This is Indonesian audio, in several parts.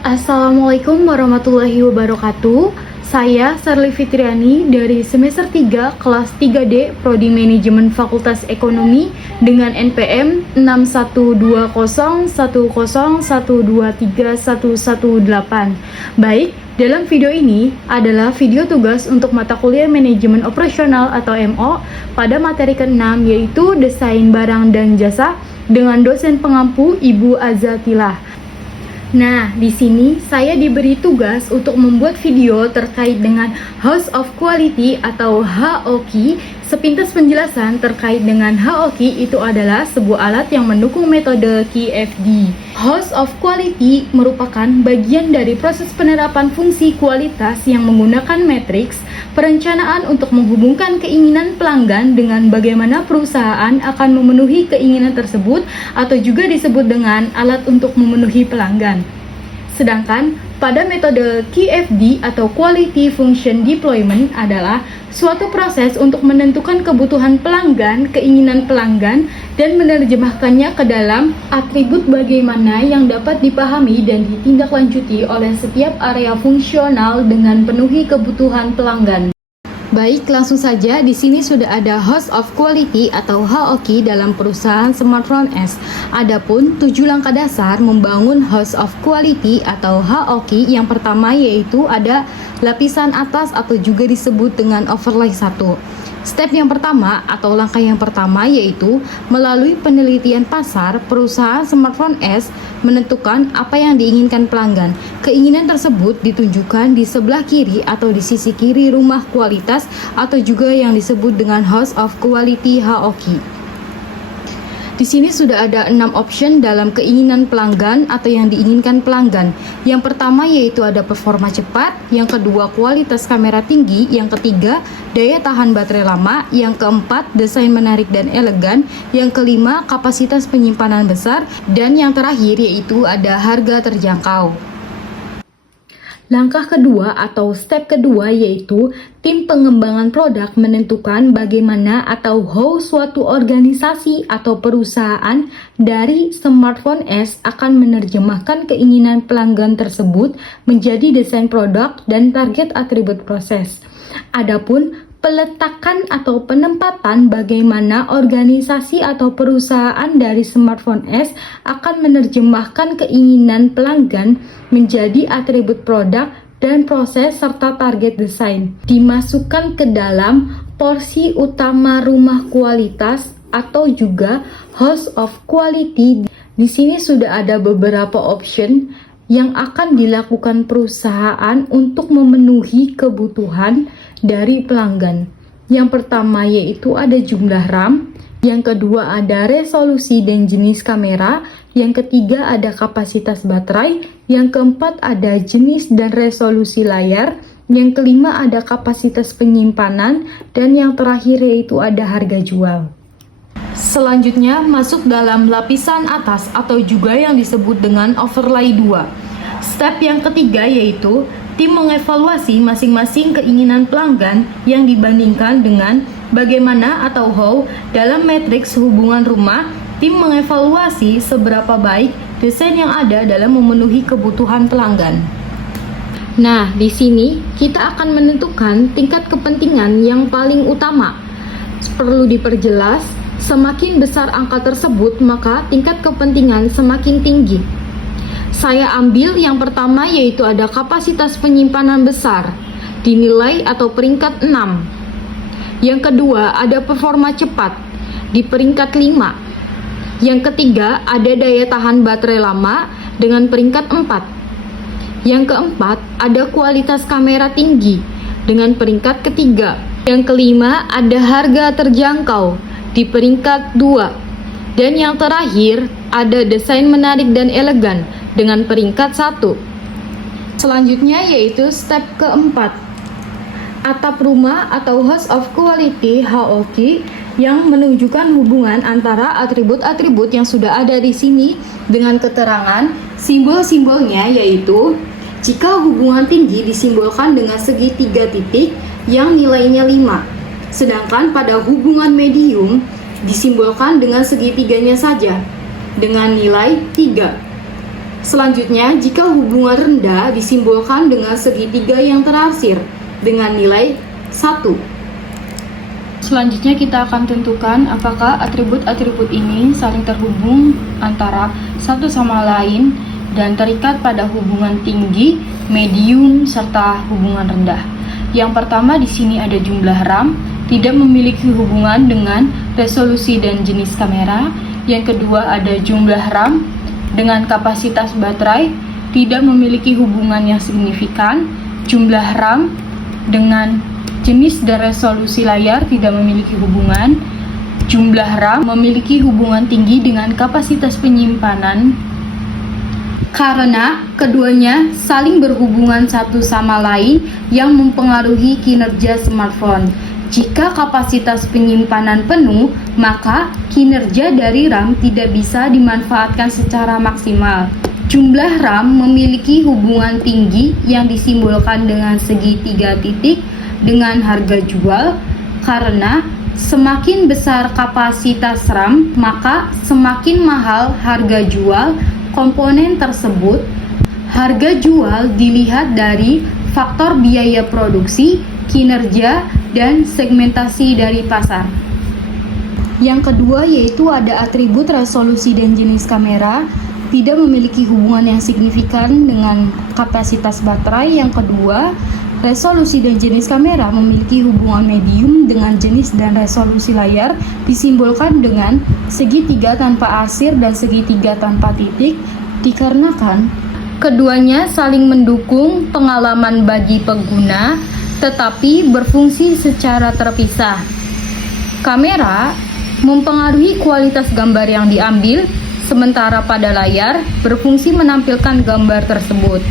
Assalamualaikum warahmatullahi wabarakatuh. Saya Sarli Fitriani dari semester 3 kelas 3D Prodi Manajemen Fakultas Ekonomi dengan NPM 6120101231118. Baik, dalam video ini adalah video tugas untuk mata kuliah Manajemen Operasional atau MO pada materi ke-6 yaitu Desain Barang dan Jasa dengan dosen pengampu Ibu Azatilah. Nah, di sini saya diberi tugas untuk membuat video terkait dengan House of Quality atau HOQ. Sepintas penjelasan terkait dengan HOQ itu adalah sebuah alat yang mendukung metode QFD. House of Quality merupakan bagian dari proses penerapan fungsi kualitas yang menggunakan matriks perencanaan untuk menghubungkan keinginan pelanggan dengan bagaimana perusahaan akan memenuhi keinginan tersebut atau juga disebut dengan alat untuk memenuhi pelanggan. Sedangkan pada metode QFD atau Quality Function Deployment adalah suatu proses untuk menentukan kebutuhan pelanggan, keinginan pelanggan, dan menerjemahkannya ke dalam atribut bagaimana yang dapat dipahami dan ditindaklanjuti oleh setiap area fungsional dengan penuhi kebutuhan pelanggan. Baik, langsung saja di sini sudah ada House of Quality atau HOQ dalam perusahaan Smartfren S. Adapun 7 langkah dasar membangun House of Quality atau HOQ yang pertama yaitu ada lapisan atas atau juga disebut dengan overlay 1. Step yang pertama atau langkah yang pertama yaitu melalui penelitian pasar, perusahaan Smartfren S menentukan apa yang diinginkan pelanggan. Keinginan tersebut ditunjukkan di sebelah kiri atau di sisi kiri rumah kualitas atau juga yang disebut dengan House of Quality HOQ. Di sini sudah ada 6 option dalam keinginan pelanggan atau yang diinginkan pelanggan. Yang pertama yaitu ada performa cepat, yang kedua kualitas kamera tinggi, yang ketiga daya tahan baterai lama, yang keempat desain menarik dan elegan, yang kelima kapasitas penyimpanan besar, dan yang terakhir yaitu ada harga terjangkau. Langkah kedua atau step kedua yaitu tim pengembangan produk menentukan bagaimana atau how suatu organisasi atau perusahaan dari Smartfren S akan menerjemahkan keinginan pelanggan tersebut menjadi desain produk dan target atribut proses. Adapun peletakan atau penempatan bagaimana organisasi atau perusahaan dari Smartfren S akan menerjemahkan keinginan pelanggan menjadi atribut produk dan proses serta target desain dimasukkan ke dalam porsi utama rumah kualitas atau juga House of Quality. Di sini sudah ada beberapa option yang akan dilakukan perusahaan untuk memenuhi kebutuhan dari pelanggan. Yang pertama yaitu ada jumlah RAM, yang kedua ada resolusi dan jenis kamera, yang ketiga ada kapasitas baterai, yang keempat ada jenis dan resolusi layar, yang kelima ada kapasitas penyimpanan, dan yang terakhir yaitu ada harga jual. Selanjutnya masuk dalam lapisan atas atau juga yang disebut dengan overlay 2. Step yang ketiga yaitu tim mengevaluasi masing-masing keinginan pelanggan yang dibandingkan dengan bagaimana atau how dalam matriks hubungan rumah. Tim mengevaluasi seberapa baik desain yang ada dalam memenuhi kebutuhan pelanggan. Nah, di sini kita akan menentukan tingkat kepentingan yang paling utama. Perlu diperjelas, semakin besar angka tersebut, maka tingkat kepentingan semakin tinggi. Saya ambil yang pertama yaitu ada kapasitas penyimpanan besar, dinilai atau peringkat 6. Yang kedua ada performa cepat, di peringkat 5. Yang ketiga ada daya tahan baterai lama dengan peringkat 4. Yang keempat ada kualitas kamera tinggi dengan peringkat ketiga. Yang kelima ada harga terjangkau di peringkat 2. Dan yang terakhir ada desain menarik dan elegan dengan peringkat 1. Selanjutnya yaitu step keempat, atap rumah atau House of Quality HOQ yang menunjukkan hubungan antara atribut-atribut yang sudah ada di sini dengan keterangan simbol-simbolnya, yaitu jika hubungan tinggi disimbolkan dengan segi 3 titik yang nilainya 5, sedangkan pada hubungan medium disimbolkan dengan segitiganya saja dengan nilai 3. Selanjutnya, jika hubungan rendah disimbolkan dengan segitiga yang terarsir dengan nilai 1. Selanjutnya kita akan tentukan apakah atribut-atribut ini saling terhubung antara satu sama lain dan terikat pada hubungan tinggi, medium, serta hubungan rendah. Yang pertama di sini ada jumlah RAM, tidak memiliki hubungan dengan resolusi dan jenis kamera. Yang kedua ada jumlah RAM dengan kapasitas baterai, tidak memiliki hubungan yang signifikan. Jumlah RAM dengan jenis dan resolusi layar tidak memiliki hubungan. Jumlah RAM memiliki hubungan tinggi dengan kapasitas penyimpanan karena keduanya saling berhubungan satu sama lain yang mempengaruhi kinerja smartphone. Jika kapasitas penyimpanan penuh, maka kinerja dari RAM tidak bisa dimanfaatkan secara maksimal. Jumlah RAM memiliki hubungan tinggi yang disimbolkan dengan segitiga titik dengan harga jual, karena semakin besar kapasitas RAM, maka semakin mahal harga jual komponen tersebut. Harga jual dilihat dari faktor biaya produksi, kinerja, dan segmentasi dari pasar. Yang kedua yaitu ada atribut resolusi dan jenis kamera, tidak memiliki hubungan yang signifikan dengan kapasitas baterai. Yang kedua, resolusi dan jenis kamera memiliki hubungan medium dengan jenis dan resolusi layar, disimbolkan dengan segitiga tanpa arsir dan segitiga tanpa titik, dikarenakan keduanya saling mendukung pengalaman bagi pengguna, tetapi berfungsi secara terpisah. Kamera mempengaruhi kualitas gambar yang diambil, sementara pada layar berfungsi menampilkan gambar tersebut.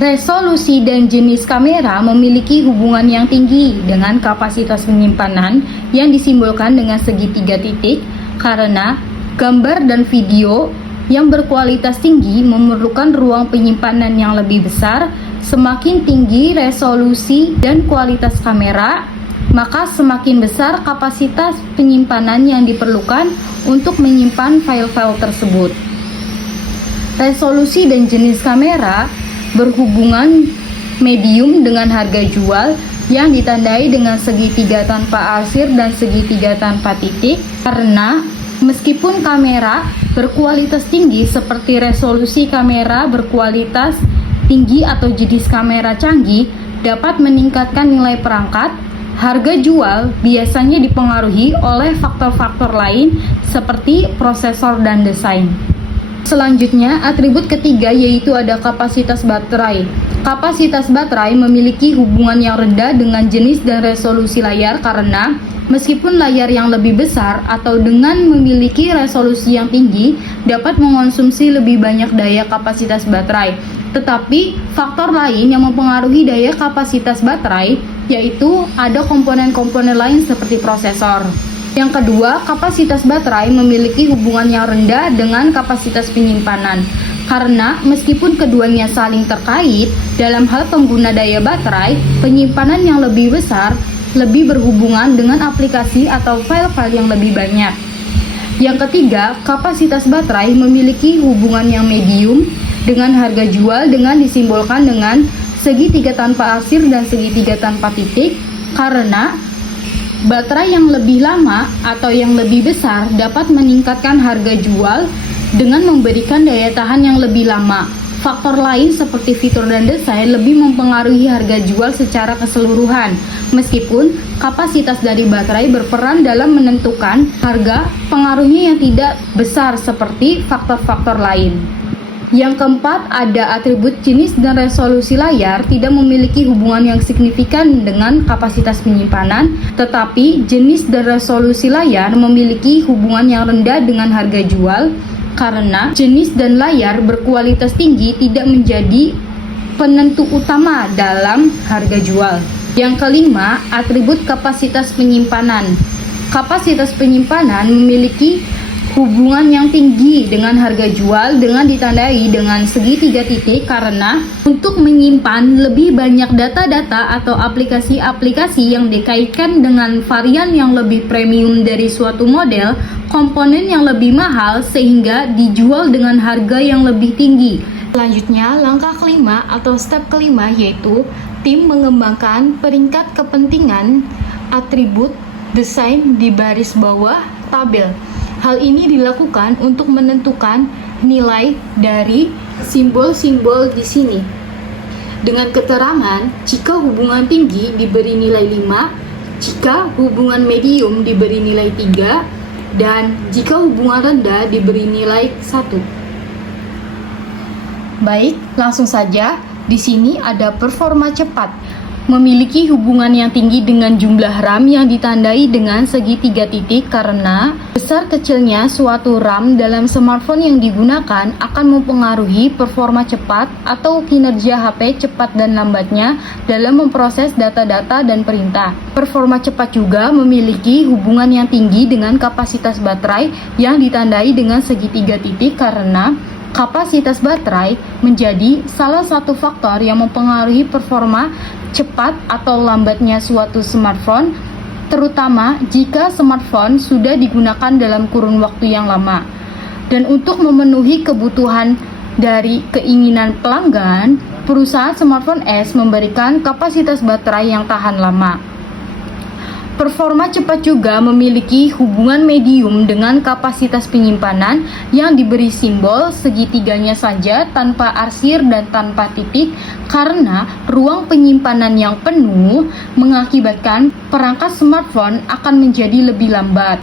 Resolusi dan jenis kamera memiliki hubungan yang tinggi dengan kapasitas penyimpanan yang disimbolkan dengan segitiga titik, karena gambar dan video yang berkualitas tinggi memerlukan ruang penyimpanan yang lebih besar. Semakin tinggi resolusi dan kualitas kamera, maka semakin besar kapasitas penyimpanan yang diperlukan untuk menyimpan file-file tersebut. Resolusi dan jenis kamera berhubungan medium dengan harga jual yang ditandai dengan segitiga tanpa arsir dan segitiga tanpa titik, karena meskipun kamera berkualitas tinggi seperti resolusi kamera berkualitas tinggi atau jenis kamera canggih dapat meningkatkan nilai perangkat, harga jual biasanya dipengaruhi oleh faktor-faktor lain seperti prosesor dan desain. Selanjutnya, atribut ketiga yaitu ada kapasitas baterai. Kapasitas baterai memiliki hubungan yang rendah dengan jenis dan resolusi layar, karena meskipun layar yang lebih besar atau dengan memiliki resolusi yang tinggi dapat mengonsumsi lebih banyak daya kapasitas baterai, tetapi faktor lain yang mempengaruhi daya kapasitas baterai yaitu ada komponen-komponen lain seperti prosesor. Yang kedua, kapasitas baterai memiliki hubungan yang rendah dengan kapasitas penyimpanan, karena meskipun keduanya saling terkait dalam hal pengguna daya baterai, penyimpanan yang lebih besar lebih berhubungan dengan aplikasi atau file-file yang lebih banyak. Yang ketiga, kapasitas baterai memiliki hubungan yang medium dengan harga jual dengan disimbolkan dengan segitiga tanpa arsir dan segitiga tanpa titik, karena baterai yang lebih lama atau yang lebih besar dapat meningkatkan harga jual dengan memberikan daya tahan yang lebih lama. Faktor lain seperti fitur dan desain lebih mempengaruhi harga jual secara keseluruhan. Meskipun kapasitas dari baterai berperan dalam menentukan harga, pengaruhnya yang tidak besar seperti faktor-faktor lain. Yang keempat, ada atribut jenis dan resolusi layar tidak memiliki hubungan yang signifikan dengan kapasitas penyimpanan, tetapi jenis dan resolusi layar memiliki hubungan yang rendah dengan harga jual, karena jenis dan layar berkualitas tinggi tidak menjadi penentu utama dalam harga jual. Yang kelima, atribut kapasitas penyimpanan. Kapasitas penyimpanan memiliki Hubungan yang tinggi dengan harga jual dengan ditandai dengan segi 3 titik karena untuk menyimpan lebih banyak data-data atau aplikasi-aplikasi yang dikaitkan dengan varian yang lebih premium dari suatu model, komponen yang lebih mahal sehingga dijual dengan harga yang lebih tinggi. Selanjutnya, langkah kelima atau step kelima yaitu tim mengembangkan peringkat kepentingan atribut desain di baris bawah tabel. Hal ini dilakukan untuk menentukan nilai dari simbol-simbol di sini. Dengan keterangan, jika hubungan tinggi diberi nilai 5, jika hubungan medium diberi nilai 3, dan jika hubungan rendah diberi nilai 1. Baik, langsung saja. Di sini ada performa cepat. Memiliki hubungan yang tinggi dengan jumlah RAM yang ditandai dengan segi 3 titik karena besar kecilnya suatu RAM dalam smartphone yang digunakan akan mempengaruhi performa cepat atau kinerja HP cepat dan lambatnya dalam memproses data-data dan perintah. Performa cepat juga memiliki hubungan yang tinggi dengan kapasitas baterai yang ditandai dengan segi 3 titik karena kapasitas baterai menjadi salah satu faktor yang mempengaruhi performa cepat atau lambatnya suatu smartphone, terutama jika smartphone sudah digunakan dalam kurun waktu yang lama. Dan untuk memenuhi kebutuhan dari keinginan pelanggan, perusahaan smartphone S memberikan kapasitas baterai yang tahan lama. Performa cepat juga memiliki hubungan medium dengan kapasitas penyimpanan yang diberi simbol segitiganya saja tanpa arsir dan tanpa titik karena ruang penyimpanan yang penuh mengakibatkan perangkat smartphone akan menjadi lebih lambat.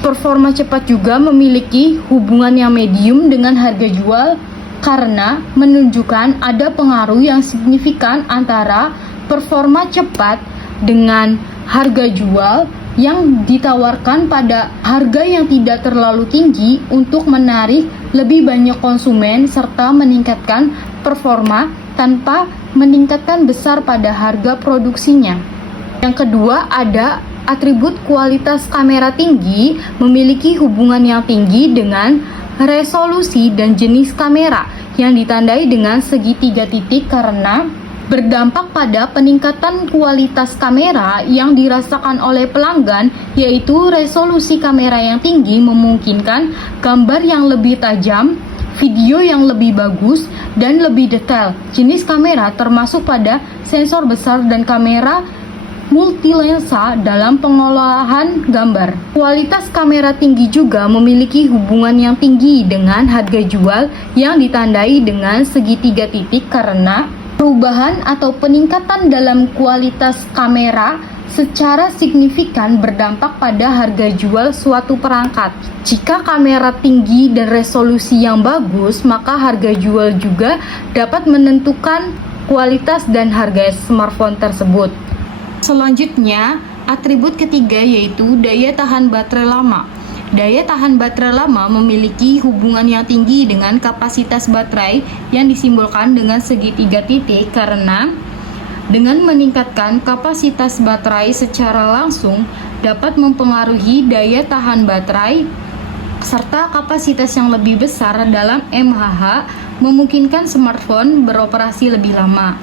Performa cepat juga memiliki hubungan yang medium dengan harga jual karena menunjukkan ada pengaruh yang signifikan antara performa cepat dengan harga jual yang ditawarkan pada harga yang tidak terlalu tinggi untuk menarik lebih banyak konsumen serta meningkatkan performa tanpa meningkatkan besar pada harga produksinya. Yang kedua ada atribut kualitas kamera tinggi memiliki hubungan yang tinggi dengan resolusi dan jenis kamera yang ditandai dengan segi 3 titik karena berdampak pada peningkatan kualitas kamera yang dirasakan oleh pelanggan, yaitu resolusi kamera yang tinggi memungkinkan gambar yang lebih tajam, video yang lebih bagus, dan lebih detail. Jenis kamera termasuk pada sensor besar dan kamera multilensa dalam pengolahan gambar. Kualitas kamera tinggi juga memiliki hubungan yang tinggi dengan harga jual yang ditandai dengan segi 3 titik karena perubahan atau peningkatan dalam kualitas kamera secara signifikan berdampak pada harga jual suatu perangkat. Jika kamera tinggi dan resolusi yang bagus, maka harga jual juga dapat menentukan kualitas dan harga smartphone tersebut. Selanjutnya, atribut ketiga yaitu daya tahan baterai lama. Daya tahan baterai lama memiliki hubungan yang tinggi dengan kapasitas baterai yang disimbolkan dengan segi 3 titik karena dengan meningkatkan kapasitas baterai secara langsung dapat mempengaruhi daya tahan baterai serta kapasitas yang lebih besar dalam mAh memungkinkan smartphone beroperasi lebih lama.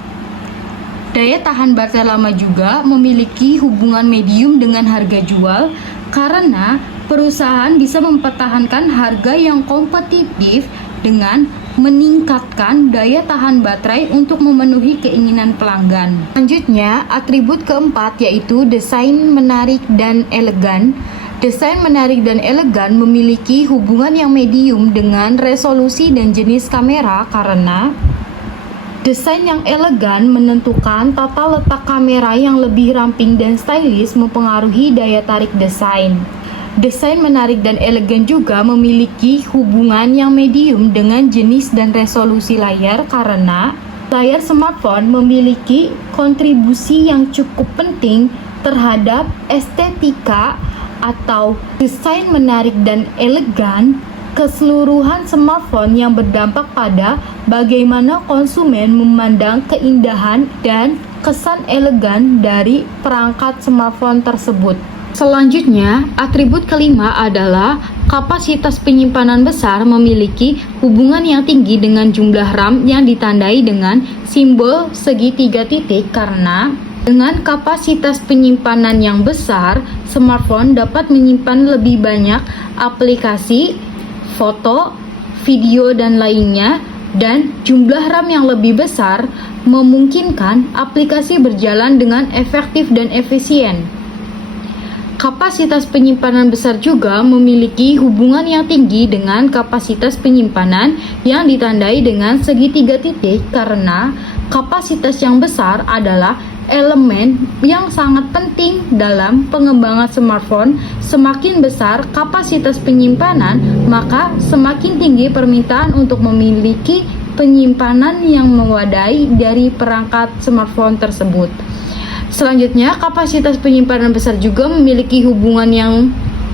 Daya tahan baterai lama juga memiliki hubungan medium dengan harga jual karena perusahaan bisa mempertahankan harga yang kompetitif dengan meningkatkan daya tahan baterai untuk memenuhi keinginan pelanggan. Selanjutnya, atribut keempat yaitu desain menarik dan elegan. Desain menarik dan elegan memiliki hubungan yang medium dengan resolusi dan jenis kamera karena desain yang elegan menentukan tata letak kamera yang lebih ramping dan stylish mempengaruhi daya tarik desain. Desain menarik dan elegan juga memiliki hubungan yang medium dengan jenis dan resolusi layar karena layar smartphone memiliki kontribusi yang cukup penting terhadap estetika atau desain menarik dan elegan keseluruhan smartphone yang berdampak pada bagaimana konsumen memandang keindahan dan kesan elegan dari perangkat smartphone tersebut. Selanjutnya, atribut kelima adalah Kapasitas penyimpanan besar memiliki hubungan yang tinggi dengan jumlah RAM yang ditandai dengan simbol segitiga titik karena dengan kapasitas penyimpanan yang besar, smartphone dapat menyimpan lebih banyak aplikasi, foto, video, dan lainnya, dan jumlah RAM yang lebih besar memungkinkan aplikasi berjalan dengan efektif dan efisien. Kapasitas penyimpanan besar juga memiliki hubungan yang tinggi dengan kapasitas penyimpanan yang ditandai dengan segitiga titik karena kapasitas yang besar adalah elemen yang sangat penting dalam pengembangan smartphone. Semakin besar kapasitas penyimpanan, maka semakin tinggi permintaan untuk memiliki penyimpanan yang memadai dari perangkat smartphone tersebut. Selanjutnya, kapasitas penyimpanan besar juga memiliki hubungan yang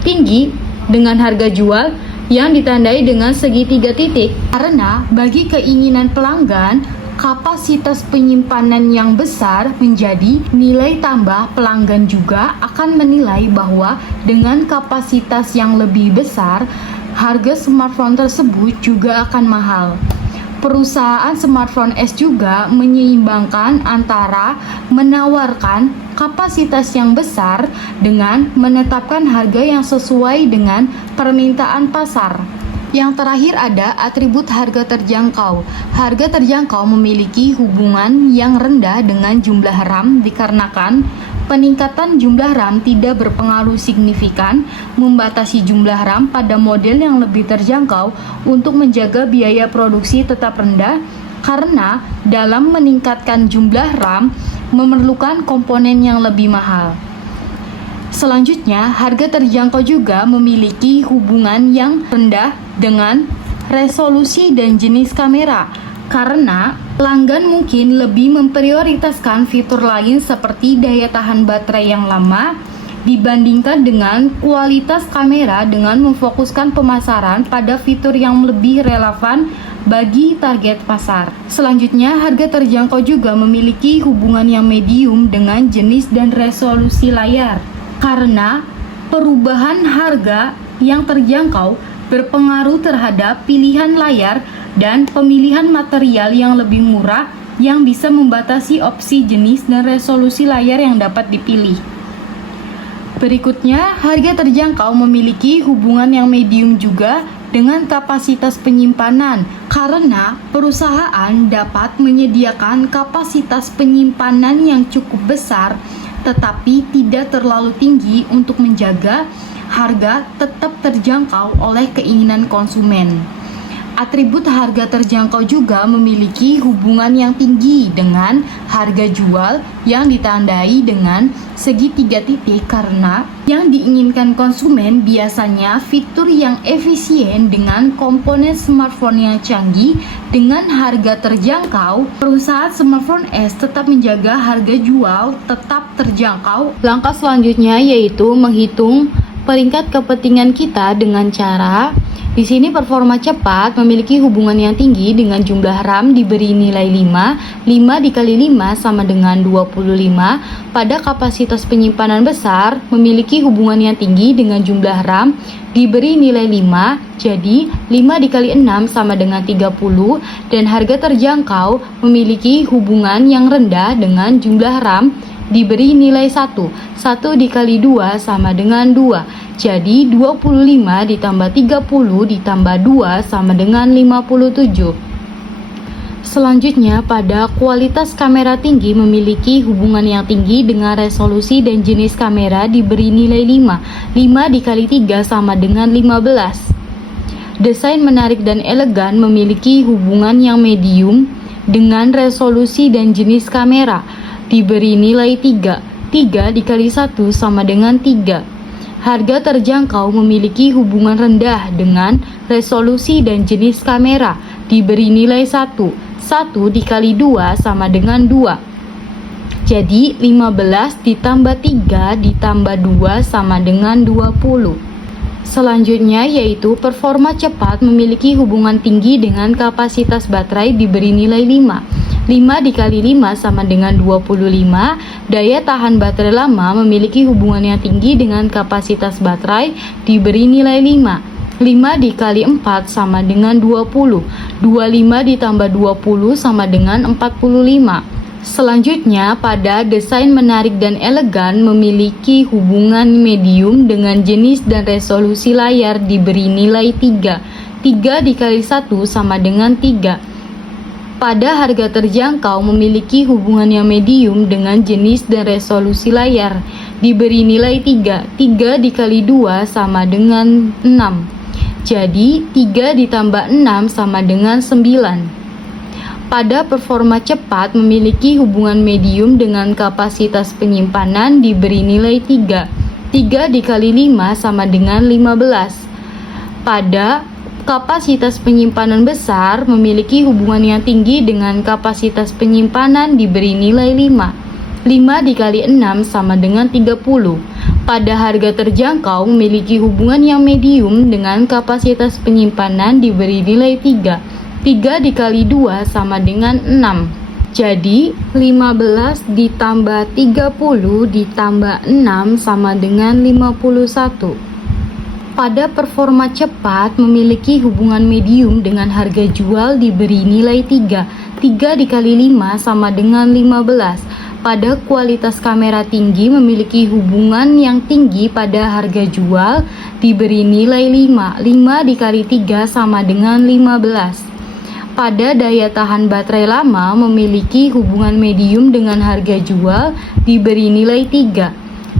tinggi dengan harga jual yang ditandai dengan segitiga titik. Karena bagi keinginan pelanggan, kapasitas penyimpanan yang besar menjadi nilai tambah. Pelanggan juga akan menilai bahwa dengan kapasitas yang lebih besar, harga smartphone tersebut juga akan mahal. Perusahaan smartphone S juga menyeimbangkan antara menawarkan kapasitas yang besar dengan menetapkan harga yang sesuai dengan permintaan pasar. Yang terakhir ada atribut harga terjangkau. Harga terjangkau memiliki hubungan yang rendah dengan jumlah RAM dikarenakan peningkatan jumlah RAM tidak berpengaruh signifikan, membatasi jumlah RAM pada model yang lebih terjangkau untuk menjaga biaya produksi tetap rendah karena dalam meningkatkan jumlah RAM memerlukan komponen yang lebih mahal. Selanjutnya, harga terjangkau juga memiliki hubungan yang rendah dengan resolusi dan jenis kamera karena pelanggan mungkin lebih memprioritaskan fitur lain seperti daya tahan baterai yang lama dibandingkan dengan kualitas kamera dengan memfokuskan pemasaran pada fitur yang lebih relevan bagi target pasar. Selanjutnya, harga terjangkau juga memiliki hubungan yang medium dengan jenis dan resolusi layar karena perubahan harga yang terjangkau berpengaruh terhadap pilihan layar dan pemilihan material yang lebih murah yang bisa membatasi opsi jenis dan resolusi layar yang dapat dipilih. Berikutnya, harga terjangkau memiliki hubungan yang medium juga dengan kapasitas penyimpanan karena perusahaan dapat menyediakan kapasitas penyimpanan yang cukup besar tetapi tidak terlalu tinggi untuk menjaga harga tetap terjangkau oleh keinginan konsumen. Atribut harga terjangkau juga memiliki hubungan yang tinggi dengan harga jual yang ditandai dengan segitiga titik karena yang diinginkan konsumen biasanya fitur yang efisien dengan komponen smartphone yang canggih. Dengan harga terjangkau, perusahaan smartphone S tetap menjaga harga jual tetap terjangkau. Langkah selanjutnya yaitu menghitung peringkat kepentingan kita dengan cara di sini performa cepat memiliki hubungan yang tinggi dengan jumlah RAM diberi nilai 5. 5 dikali 5 sama dengan 25. Pada kapasitas penyimpanan besar memiliki hubungan yang tinggi dengan jumlah RAM diberi nilai 5. Jadi 5 dikali 6 sama dengan 30. Dan harga terjangkau memiliki hubungan yang rendah dengan jumlah RAM diberi nilai 1. 1 dikali 2 sama dengan 2. Jadi 25 ditambah 30 ditambah 2 sama dengan 57. Selanjutnya, pada kualitas kamera tinggi memiliki hubungan yang tinggi dengan resolusi dan jenis kamera diberi nilai 5. 5 dikali 3 sama dengan 15. Desain menarik dan elegan memiliki hubungan yang medium dengan resolusi dan jenis kamera diberi nilai 3. 3 dikali 1 sama dengan 3. Harga terjangkau memiliki hubungan rendah dengan resolusi dan jenis kamera diberi nilai 1. 1 dikali 2 sama dengan 2. Jadi 15 ditambah 3 ditambah 2 sama dengan 20. Selanjutnya yaitu performa cepat memiliki hubungan tinggi dengan kapasitas baterai diberi nilai 5. 5 dikali 5 sama dengan 25. Daya tahan baterai lama memiliki hubungan yang tinggi dengan kapasitas baterai diberi nilai 5. 5 dikali 4 sama dengan 20. 25 ditambah 20 sama dengan 45. Selanjutnya, pada desain menarik dan elegan memiliki hubungan medium dengan jenis dan resolusi layar diberi nilai 3. 3 dikali 1 sama dengan 3. Pada harga terjangkau memiliki hubungan yang medium dengan jenis dan resolusi layar diberi nilai 3. 3 dikali 2 sama dengan 6. Jadi, 3 ditambah 6 sama dengan 9. Pada performa cepat memiliki hubungan medium dengan kapasitas penyimpanan diberi nilai 3. 3 dikali 5 sama dengan 15. Pada kapasitas penyimpanan besar memiliki hubungan yang tinggi dengan kapasitas penyimpanan diberi nilai 5. 5 dikali 6 sama dengan 30. Pada harga terjangkau memiliki hubungan yang medium dengan kapasitas penyimpanan diberi nilai 3. 3 dikali 2 sama dengan 6. Jadi 15 ditambah 30 ditambah 6 sama dengan 51. Pada performa cepat memiliki hubungan medium dengan harga jual diberi nilai 3. 3 dikali 5 sama dengan 15. Pada kualitas kamera tinggi memiliki hubungan yang tinggi pada harga jual diberi nilai 5. 5 dikali 3 sama dengan 15. Pada daya tahan baterai lama memiliki hubungan medium dengan harga jual diberi nilai 3.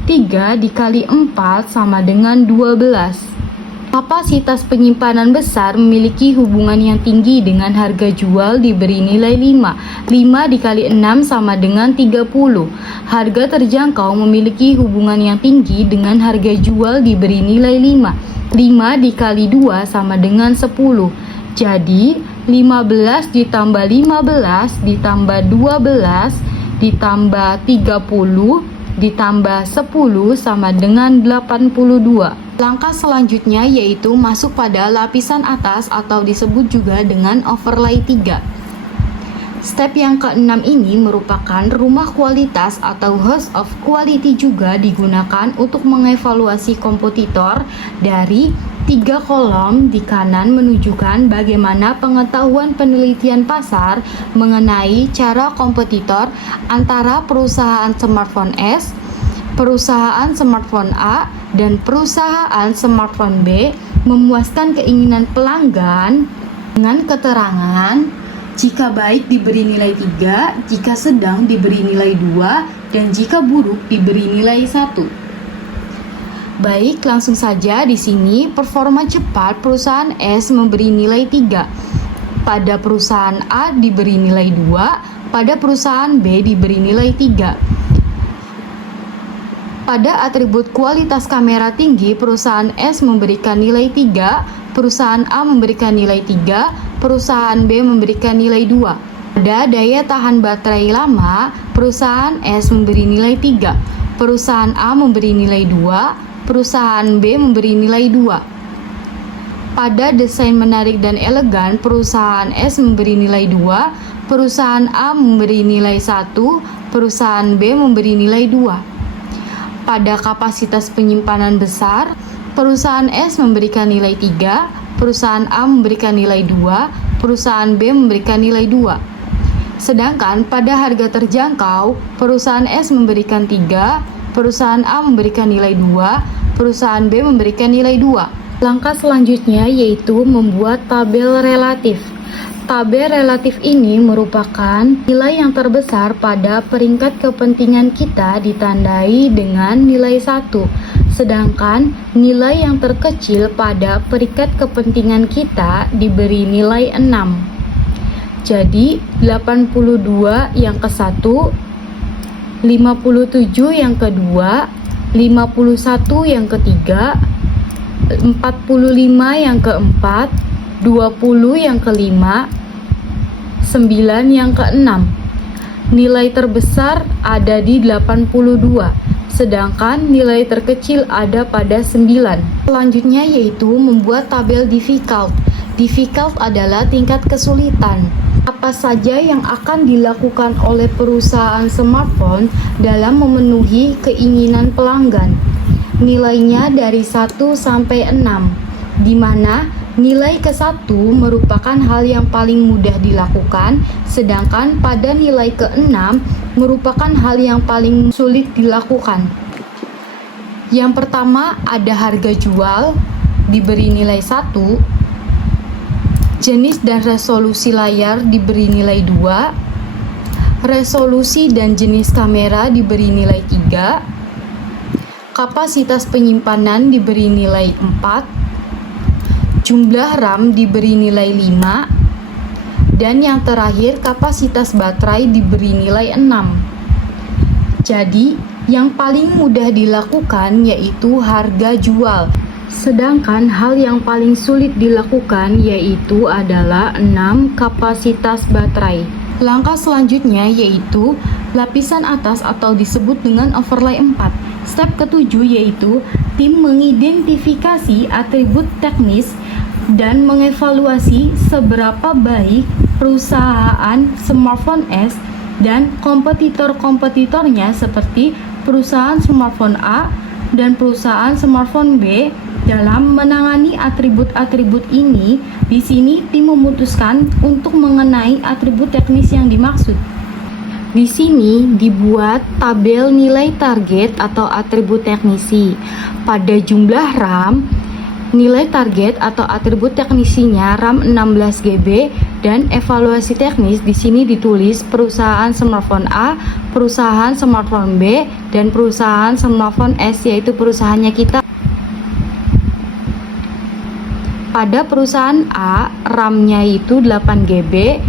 3 dikali 4 sama dengan 12. Kapasitas penyimpanan besar memiliki hubungan yang tinggi dengan harga jual diberi nilai 5. 5 dikali 6 sama dengan 30. Harga terjangkau memiliki hubungan yang tinggi dengan harga jual diberi nilai 5. 5 dikali 2 sama dengan 10. Jadi 15 ditambah 15 ditambah 12 ditambah 30 ditambah 10 sama dengan 82. Langkah selanjutnya yaitu masuk pada lapisan atas atau disebut juga dengan overlay 3. Step yang keenam ini merupakan rumah kualitas atau house of quality, juga digunakan untuk mengevaluasi kompetitor. Dari 3 kolom di kanan menunjukkan bagaimana pengetahuan penelitian pasar mengenai cara kompetitor antara perusahaan smartphone S, perusahaan smartphone A, dan perusahaan smartphone B memuaskan keinginan pelanggan dengan keterangan jika baik diberi nilai 3, jika sedang diberi nilai 2, dan jika buruk diberi nilai 1. Baik, langsung saja di sini performa cepat perusahaan S memberi nilai 3. Pada perusahaan A diberi nilai 2, pada perusahaan B diberi nilai 3. Pada atribut kualitas kamera tinggi, perusahaan S memberikan nilai 3, perusahaan A memberikan nilai 3, perusahaan B memberikan nilai 2. Pada daya tahan baterai lama, perusahaan S memberi nilai 3, perusahaan A memberi nilai 2, perusahaan B memberi nilai 2. Pada desain menarik dan elegan, perusahaan S memberi nilai 2, perusahaan A memberi nilai 1, perusahaan B memberi nilai 2. Pada kapasitas penyimpanan besar, perusahaan S memberikan nilai 3, perusahaan A memberikan nilai 2, perusahaan B memberikan nilai 2. Sedangkan pada harga terjangkau, perusahaan S memberikan 3, perusahaan A memberikan nilai 2, perusahaan B memberikan nilai 2. Langkah selanjutnya yaitu membuat tabel relatif. Tabel relatif ini merupakan nilai yang terbesar pada peringkat kepentingan kita ditandai dengan nilai 1, sedangkan nilai yang terkecil pada peringkat kepentingan kita diberi nilai 6. Jadi 82 yang ke-1, 57 yang kedua, 51 yang ketiga, 45 yang keempat, 20 yang kelima, 9 yang keenam. Nilai terbesar ada di 82, sedangkan nilai terkecil ada pada 9. Selanjutnya yaitu membuat tabel difficult. Difficult adalah tingkat kesulitan. Apa saja yang akan dilakukan oleh perusahaan smartphone dalam memenuhi keinginan pelanggan. Nilainya dari 1 sampai 6. di mana nilai ke-1 merupakan hal yang paling mudah dilakukan, sedangkan pada nilai ke-6 merupakan hal yang paling sulit dilakukan. Yang pertama ada harga jual, diberi nilai 1, jenis dan resolusi layar diberi nilai 2, resolusi dan jenis kamera diberi nilai 3, kapasitas penyimpanan diberi nilai 4, jumlah RAM diberi nilai 5, dan yang terakhir kapasitas baterai diberi nilai 6. Jadi, yang paling mudah dilakukan yaitu harga jual. Sedangkan hal yang paling sulit dilakukan yaitu adalah 6 kapasitas baterai. Langkah selanjutnya yaitu lapisan atas atau disebut dengan overlay 4. Step ke-7 yaitu tim mengidentifikasi atribut teknis dan mengevaluasi seberapa baik perusahaan smartphone S dan kompetitor-kompetitornya seperti perusahaan smartphone A dan perusahaan smartphone B dalam menangani atribut-atribut ini. Di sini tim memutuskan untuk mengenai atribut teknis yang dimaksud. Di sini dibuat tabel nilai target atau atribut teknisi. Pada jumlah RAM, nilai target atau atribut teknisinya RAM 16 GB dan evaluasi teknis di sini ditulis perusahaan smartphone A, perusahaan smartphone B, dan perusahaan smartphone S, yaitu perusahaannya kita. Pada perusahaan A, RAM-nya itu 8 GB,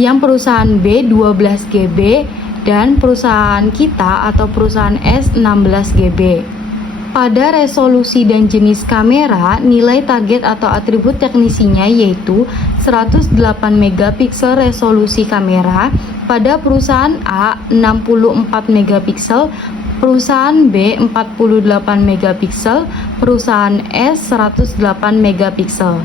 yang perusahaan B 12 GB, dan perusahaan kita atau perusahaan S 16 GB. Pada resolusi dan jenis kamera, nilai target atau atribut teknisinya yaitu 108 megapiksel resolusi kamera. Pada perusahaan A 64 megapiksel, perusahaan B 48 megapiksel, perusahaan S 108 megapiksel.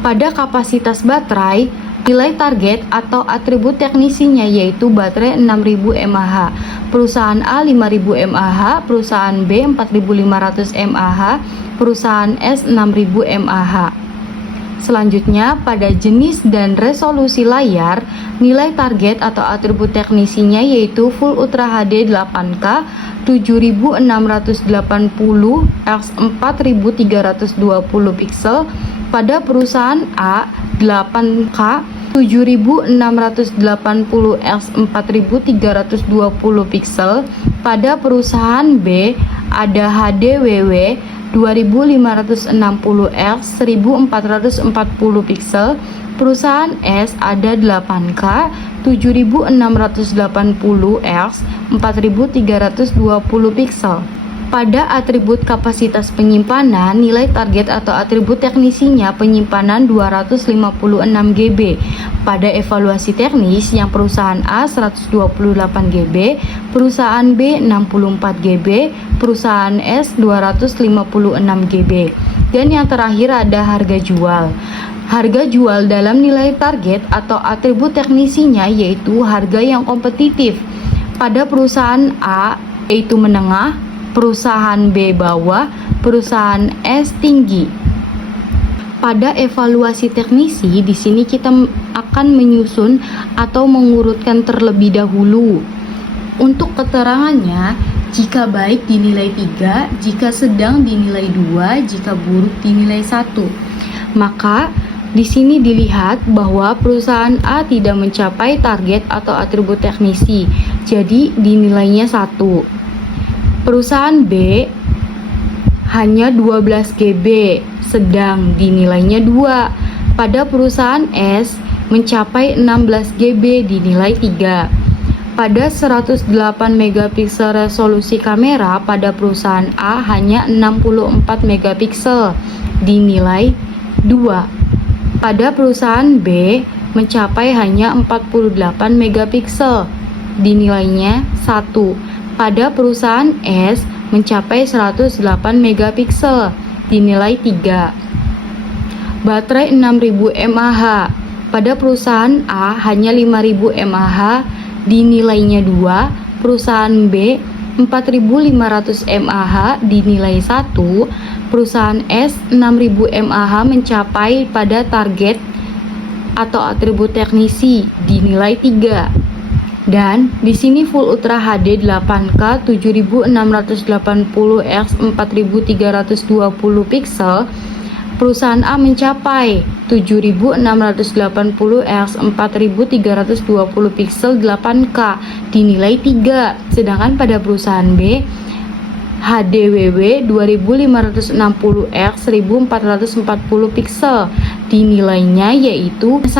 Pada kapasitas baterai, nilai target atau atribut teknisinya yaitu baterai 6000 mAh, perusahaan A 5000 mAh, perusahaan B 4500 mAh, perusahaan S 6000 mAh. Selanjutnya, pada jenis dan resolusi layar, nilai target atau atribut teknisinya yaitu Full Ultra HD 8K 7680 x 4320 piksel. Pada perusahaan A 8K 7680 x 4320 piksel. Pada perusahaan B ada HDWW 2560 x 1440 piksel. Perusahaan S ada 8K 7680 x 4320 piksel. Pada atribut kapasitas penyimpanan, nilai target atau atribut teknisinya penyimpanan 256 GB. Pada evaluasi teknis, yang perusahaan A 128 GB, perusahaan B 64 GB, perusahaan S 256 GB. Dan yang terakhir ada harga jual. Harga jual dalam nilai target atau atribut teknisinya yaitu harga yang kompetitif. Pada perusahaan A yaitu menengah, perusahaan B bawah, perusahaan S tinggi. Pada evaluasi teknisi, di sini kita akan menyusun atau mengurutkan terlebih dahulu. Untuk keterangannya, jika baik dinilai 3, jika sedang dinilai 2, jika buruk dinilai 1. Maka di sini dilihat bahwa perusahaan A tidak mencapai target atau atribut teknisi, jadi dinilainya 1. Perusahaan B hanya 12 GB, sedang dinilainya 2. Pada perusahaan S mencapai 16 GB, dinilai 3. Pada 108 megapiksel resolusi kamera, pada perusahaan A hanya 64 megapiksel, dinilai 2. Pada perusahaan B mencapai hanya 48 megapiksel, dinilainya 1. Pada perusahaan S mencapai 108 megapiksel, dinilai 3. Baterai 6000 mAh. Pada perusahaan A hanya 5000 mAh, dinilainya 2. Perusahaan B 4500 mAh, dinilai 1. perusahaan S 6.000 mAh mencapai pada target atau atribut teknisi dinilai 3. Dan di sini Full Ultra HD 8K 7680 x 4320 pixel, perusahaan A mencapai 7680 x 4320 pixel 8K dinilai 3. Sedangkan pada perusahaan B HDWW 2560 x 1440 pixel dinilainya yaitu 1.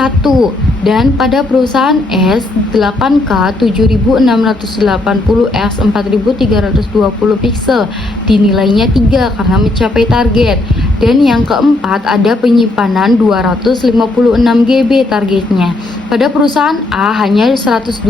Dan pada perusahaan S 8K 7680 x 4320 pixel dinilainya 3 karena mencapai target. Dan yang keempat ada penyimpanan 256 GB targetnya. Pada perusahaan A hanya 128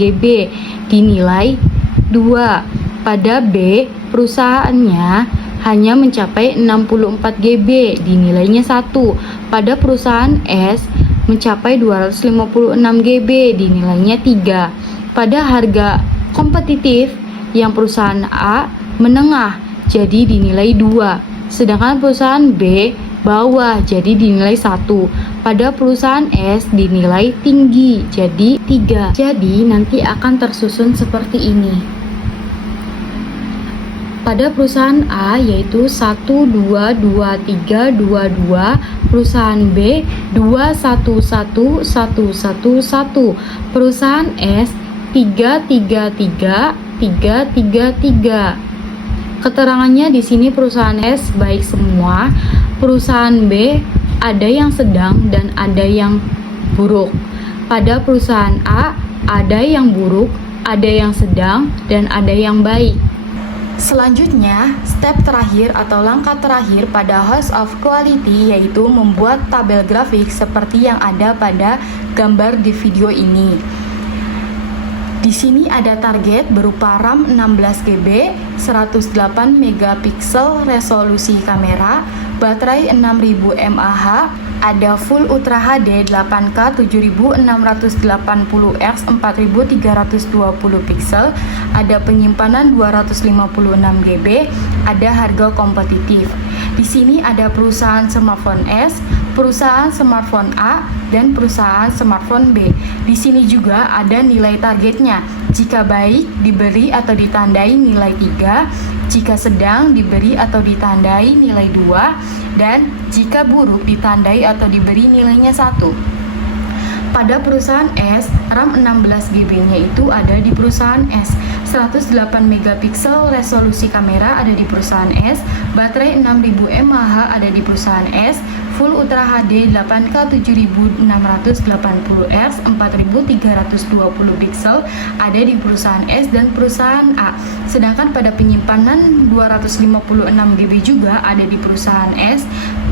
GB dinilai 2. Pada B, perusahaannya hanya mencapai 64 GB, dinilainya 1. Pada perusahaan S, mencapai 256 GB, dinilainya 3. Pada harga kompetitif, yang perusahaan A menengah, jadi dinilai 2. Sedangkan perusahaan B bawah, jadi dinilai 1. Pada perusahaan S dinilai tinggi, jadi 3. Jadi nanti akan tersusun seperti ini. Pada perusahaan A yaitu 1, 2, 2, 3, 2, 2, perusahaan B 2, 1, 1, 1, 1, 1, perusahaan S 3, 3, 3, 3, 3, 3. Keterangannya di sini perusahaan S baik semua, perusahaan B ada yang sedang dan ada yang buruk. Pada perusahaan A ada yang buruk, ada yang sedang, dan ada yang baik. Selanjutnya, step terakhir atau langkah terakhir pada House of Quality yaitu membuat tabel grafik seperti yang ada pada gambar di video ini. Di sini ada target berupa RAM 16 GB, 108 megapiksel resolusi kamera, baterai 6000 mAh, ada Full Ultra HD 8K 7680 x 4320 pixel, ada penyimpanan 256 GB, ada harga kompetitif. Di sini ada perusahaan smartphone S, perusahaan smartphone A, dan perusahaan smartphone B. Di sini juga ada nilai targetnya. Jika baik diberi atau ditandai nilai 3, jika sedang diberi atau ditandai nilai 2, dan jika buruk ditandai atau diberi nilainya 1. Pada perusahaan S, RAM 16 GB-nya itu ada di perusahaan S, 108 megapiksel resolusi kamera ada di perusahaan S, baterai 6000 mAh ada di perusahaan S, Full Ultra HD 8K 7680 x 4320 pixel ada di perusahaan S dan perusahaan A. Sedangkan pada penyimpanan 256 GB juga ada di perusahaan S,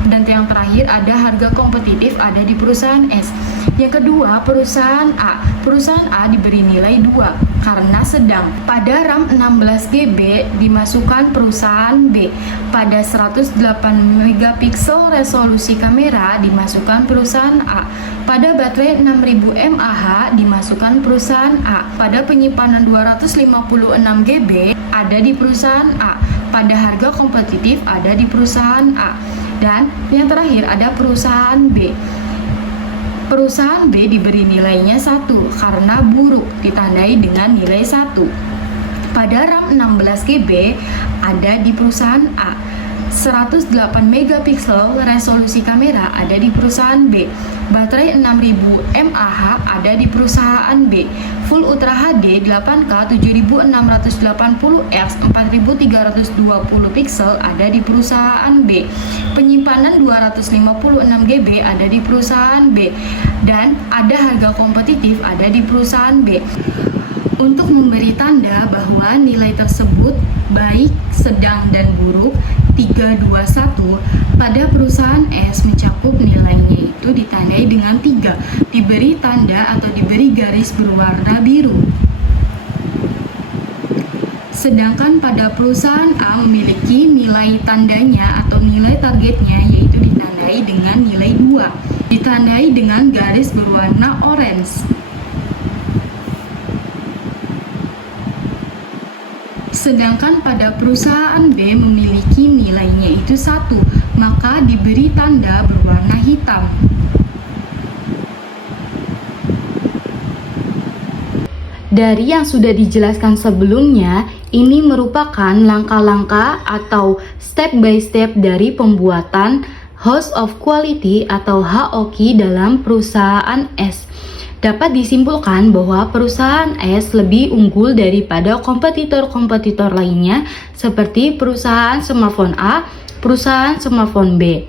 dan yang terakhir ada harga kompetitif ada di perusahaan S. Yang kedua, perusahaan A. Perusahaan A diberi nilai 2 karena sedang. Pada RAM 16 GB dimasukkan perusahaan B. Pada 108 megapiksel resolusi kamera dimasukkan perusahaan A. Pada baterai 6000 mAh dimasukkan perusahaan A. Pada penyimpanan 256 GB ada di perusahaan A. Pada harga kompetitif ada di perusahaan A. Dan yang terakhir ada perusahaan B. Perusahaan B diberi nilainya 1 karena buruk, ditandai dengan nilai 1. Pada RAM 16 GB ada di perusahaan A. 108 megapiksel resolusi kamera ada di perusahaan B. Baterai 6000 mAh ada di perusahaan B. Full Ultra HD 8K 7680 x 4320 pixel ada di perusahaan B. Penyimpanan 256 GB ada di perusahaan B. Dan ada harga kompetitif ada di perusahaan B. Untuk memberi tanda bahwa nilai tersebut baik, sedang, dan buruk 3, 2, 1, pada perusahaan S mencakup nilainya itu ditandai dengan 3, diberi tanda atau diberi garis berwarna biru. Sedangkan pada perusahaan A memiliki nilai tandanya atau nilai targetnya yaitu ditandai dengan nilai 2, ditandai dengan garis berwarna orange. Sedangkan pada perusahaan B memiliki nilainya itu 1, maka diberi tanda berwarna hitam. Dari yang sudah dijelaskan sebelumnya, ini merupakan langkah-langkah atau step by step dari pembuatan House of Quality atau HOQ dalam perusahaan S. Dapat disimpulkan bahwa perusahaan S lebih unggul daripada kompetitor-kompetitor lainnya seperti perusahaan smartphone A, perusahaan smartphone B.